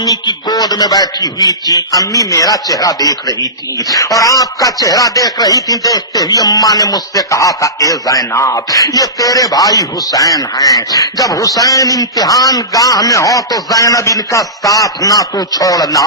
امی کی گود میں بیٹھی ہوئی تھی، امی میرا چہرہ دیکھ رہی تھی اور آپ کا چہرہ دیکھ رہی تھی۔ دیکھتے ہی اماں نے مجھ سے کہا تھا، اے زینب یہ تیرے بھائی حسین ہیں، جب حسین امتحان گاہ میں ہو تو زینب ان کا ساتھ نہ تو چھوڑنا،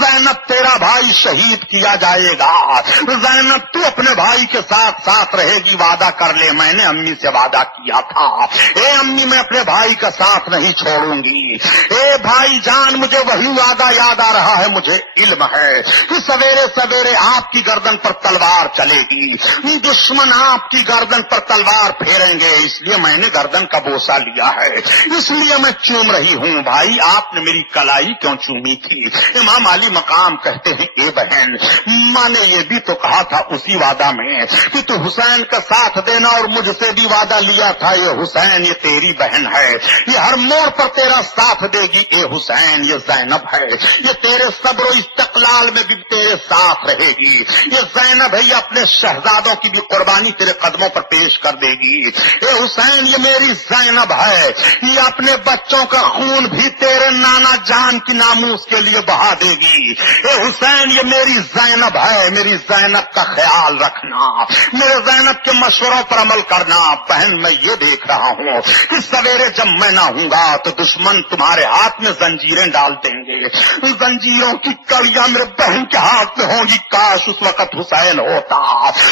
زینب تیرا بھائی شہید کیا جائے گا، زینب تو اپنے بھائی کے ساتھ ساتھ رہے گی، وعدہ کر لے، میں نے امی سے وعدہ کیا تھا، اے امی میں اپنے بھائی کا ساتھ نہیں چھوڑوں گی۔ اے بھائی جان مجھے وہی وعدہ یاد آ رہا ہے، مجھے علم ہے کہ سویرے سویرے آپ کی گردن پر تلوار چلے گی، دشمن آپ کی گردن پر تلوار پھیریں گے، اس لیے میں نے گردن کا بوسہ لیا ہے، اس لیے میں چوم رہی ہوں۔ بھائی آپ نے میری کلائی کیوں چومی تھی؟ امام علی مقام کہتے ہیں، اے بہن ماں نے یہ بھی تو کہا تھا اسی وعدہ میں کہ تو حسین کا ساتھ دینا، اور مجھ سے بھی وعدہ لیا تھا، یہ حسین یہ تیری بہن ہے، یہ ہر موڑ پر تیرا ساتھ دے گی، اے حسین یہ زینب ہے، یہ تیرے صبر و استقلال میں بھی تیرے ساتھ رہے گی، یہ زینب ہے، یہ اپنے شہزادوں کی بھی قربانی تیرے قدموں پر پیش کر دے گی، اے حسین یہ میری زینب ہے، یہ اپنے بچوں کا خون بھی تیرے نانا جان کی ناموس کے لیے بہا دے گی، اے حسین یہ میری زینب ہے، میری زینب کا خیال رکھنا، میرے زینب کے مشوروں پر عمل کرنا۔ بہن میں یہ دیکھ رہا ہوں کہ سویرے جب میں نہ ہوں گا تو دشمن تمہارے ہاتھ میں زنجیریں ڈال دیں گے، زنجیروں کی کڑیاں میرے بہن کے ہاتھ میں ہوں گی، کاش اس وقت حسین ہوتا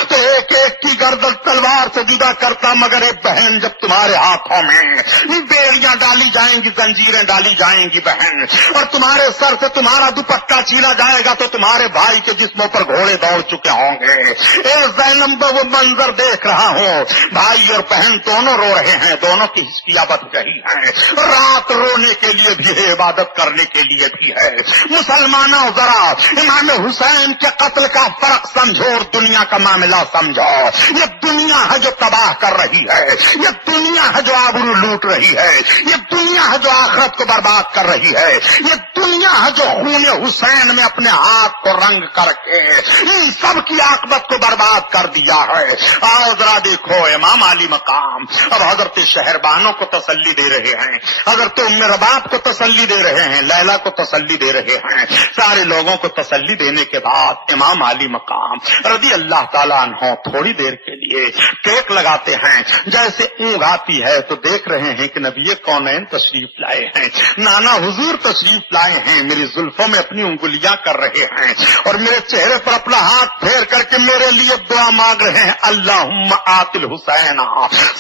تو ایک ایک کی گردن تلوار سے جدا کرتا، مگر ایک بہن جب تمہارے ہاتھوں میں بیڑیاں ڈالی جائیں گی، زنجیریں ڈالی جائیں گی بہن، اور تمہارے سر سے تمہارا دوپٹہ چھیلا جائے گا تو تمہارے بھائی کے جسموں پر گھوڑے دوڑ چکے ہوں گے۔ اے زینب وہ منظر دیکھ رہا ہوں، بھائی اور بہن دونوں رو رہے ہیں، دونوں کی ہسکیاں بچ رہی ہیں، رات رونے کے لیے بھی ہے، عبادت کرنے کے لیے بھی ہے۔ مسلمانوں ذرا امام حسین کے قتل کا فرق سمجھو اور دنیا کا معاملہ سمجھو، یہ دنیا ہے جو تباہ کر رہی ہے، یہ دنیا ہے جو آبرو لوٹ رہی ہے، یہ دنیا ہے جو آخرت کو برباد کر رہی ہے، یہ دنیا ہے جو خون حسین میں اپنے ہاتھ کو رنگ کر کے ان سب کی عاقبت کو برباد کر دیا ہے۔ آؤ ذرا دیکھو امام علی مقام اب حضرت شہربانوں کو تسلی دے رہے ہیں، حضرت ام رباب کو تسلی دے رہے ہیں، لیلا کو تسلی دے رہے ہیں، سارے لوگوں کو تسلی دینے کے بعد امام علی مقام رضی اللہ تعالیٰ عنہ تھوڑی دیر کے لیے ٹیک لگاتے ہیں، جیسے اونگ آتی ہے تو دیکھ رہے ہیں کہ نبی کونین تشریف لائے ہیں، نانا حضور تشریف لائے ہیں، میری زلفوں میں اپنی انگلیاں کر رہے ہیں اور میرے چہرے پر اپنا ہاتھ پھیر کر کے میرے لیے دعا مانگ رہے ہیں، اللہم آتل حسین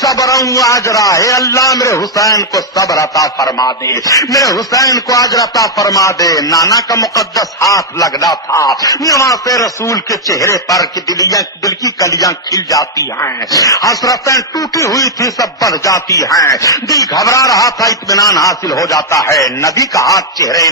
صبر اجرا، ہے اللہ میرے حسین کو صبر عطا فرما دے، میرے حسین کو اجر عطا فرما دے۔ نانا کا مقدس ہاتھ لگنا تھا نواز رسول کے چہرے پر کہ دل کی کلیاں کھل جاتی ہیں، حسرتیں ٹوٹی ہوئی تھی سب بڑھ جاتی ہیں، دل گھبرا رہا تھا اطمینان حاصل ہو جاتا ہے۔ نبی کا ہاتھ چہرے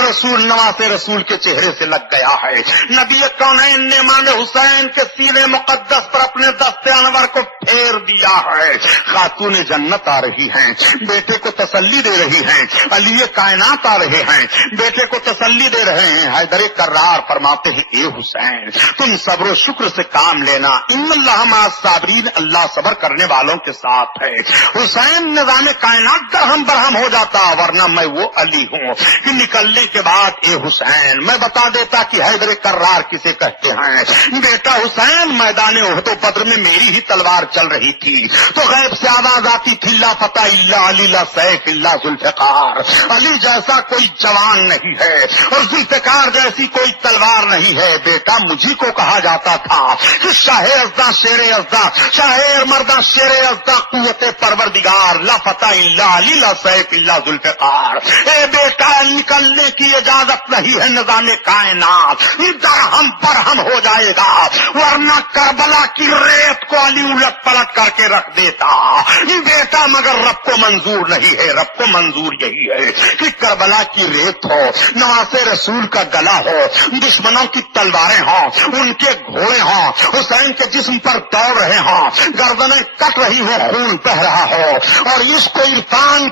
رسول نواز رسول کے چہرے سے لگ گیا ہے، نبی کونین نے امام حسین کے سینے مقدس پر اپنے دست انور کو پھیر دیا ہے۔ خاتون جنت آ رہی ہیں، بیٹے کو تسلی دے رہی ہیں، علی کائنات آ رہے ہیں، بیٹے کو تسلی دے رہے ہیں۔ حیدر کرار فرماتے ہیں، اے حسین تم صبر و شکر سے کام لینا، ان اللہ مع الصابرین، اللہ صبر کرنے والوں کے ساتھ ہے۔ حسین نظام کائنات درہم برہم ہو جاتا، ورنہ میں وہ علی ہوں کہ نکلنے کے بعد اے حسین میں بتا دیتا کہ حیدر کرار کسے کہتے ہیں۔ بیٹا حسین میدان احد و بدر میں میری ہی تلوار چل رہی تھی تو غیب سے آواز آتی تھی، لا فتح الا علی لا سیف الا ذوالفقار، علی جیسا کوئی جوان نہیں ہے اور ذوالفقار جیسی کوئی تلوار نہیں ہے۔ بیٹا مجھے کو کہا جاتا تھا کہ شاہ ازدہ شیر ازدہ، شاہ مردہ شیر ازدہ، قوت پروردگار، لا فتح الا علی لا سیف الا ذوالفقار۔ اے بیٹا نکلنے کی اجازت نہیں ہے، نظام کائنات درہم برہم ہو جائے گا، ورنہ کربلا کی ریت کو علی الٹ پلٹ کر کے رکھ دیتا۔ بیٹا مگر رب کو منظور نہیں ہے، رب کو منظور یہی ہے کہ کربلا کی ریت ہو، نواز رسول کا گلا ہو، دشمنوں کی تلواریں ہوں، ان کے گھوڑے ہوں، حسین کے جسم پر دوڑ رہے ہوں، گردنیں کٹ رہی ہو، خون بہ رہا ہو، اور اس کو عرفان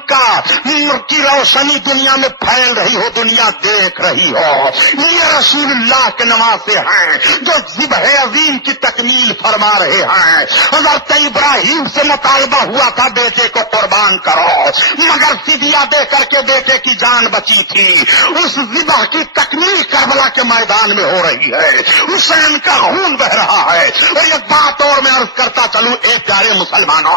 کی روشنی دنیا میں پھیل رہی ہو دنیا دیکھ رہی ہو، یہ رسول اللہ کے نواسے ہیں جو ذبح عظیم کی تکمیل فرما رہے ہیں۔ حضرت ابراہیم سے مطالبہ ہوا تھا بیٹے کو قربان کرو، مگر فدیہ دے کر کے بیٹے کی جان بچی تھی۔ اس ذبح کی تکمیل کربلا کے میدان میں ہو رہی ہے، حسین کا خون بہ رہا ہے۔ اور ایک بات اور میں عرض کرتا چلوں ایک پیارے مسلمانوں،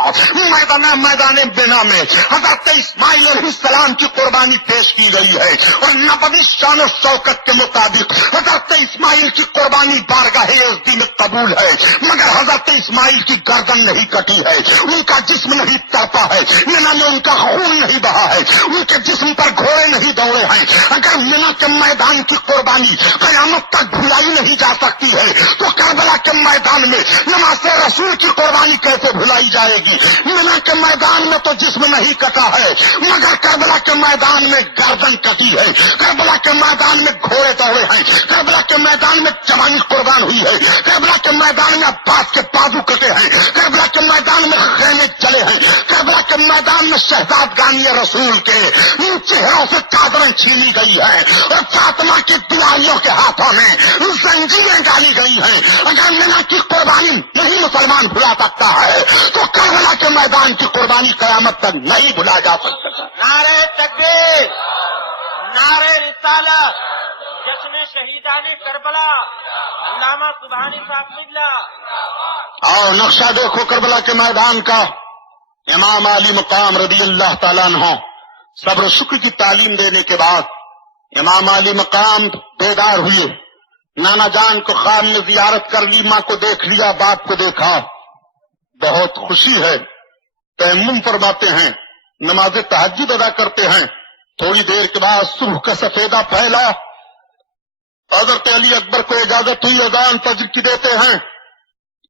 میدان بنا میں حضرت اسماعیل علیہ السلام کی قربانی پیش کی گئی ہے، اور نبوی شان و شوکت کے مطابق حضرت اسماعیل کی قربانی بارگاہ عزتی میں قبول ہے، مگر حضرت اسماعیل کی گردن نہیں کٹی ہے، ان کا جسم نہیں تڑپا ہے، مینا میں ان کا خون نہیں بہا ہے، ان کے جسم پر گھوڑے نہیں دوڑے ہیں۔ اگر مینا کے میدان کی قربانی قیامت تک بھلائی نہیں جا سکتی ہے تو کربلا کے میدان میں نماز رسول کی قربانی کیسے بھلائی جائے گی؟ مینا کے میدان میں تو جسم نہیں کٹا ہے، مگر کربلا کے میدان میں گردن کٹی ہے، کربلا کے میدان میں گھوڑے دوڑے ہیں، کربلا کے میدان میں جوانی قربان ہوئی ہے، کربلا کے میدان میں عباس کے بازو کٹے ہیں، کربلا کے میدان میں خیمے چلے ہیں، کربلا کے میدان میں شہزاد گانی رسول کے ان چہروں سے چادریں چھینی گئی ہے، اور فاطمہ کی دعائیوں کے ہاتھوں میں زنجیریں ڈالی گئی ہیں۔ اگر مینا کی قربانی نہیں مسلمان بھلا سکتا ہے تو کربلا کے میدان کی قربانی قیامت تک نہیں بھلا جا سکتا۔ نعرہ تکبیر، نعرہ رسالت، جشن شہیدان کربلا، علامہ سبحانی صاحب قبلہ۔ اور نقشہ دیکھو کربلا کے میدان کا، امام علی مقام رضی اللہ تعالیٰ عنہ صبر و شکر کی تعلیم دینے کے بعد امام علی مقام بیدار ہوئے، نانا جان کو خواب میں زیارت کر لی، ماں کو دیکھ لیا، باپ کو دیکھا، بہت خوشی ہے، تیمم فرماتے ہیں، نماز تہجد ادا کرتے ہیں۔ تھوڑی دیر کے بعد صبح کا سفیدہ پھیلا، حضرت علی اکبر کو اجازت ہوئی، اذان فجر کی دیتے ہیں۔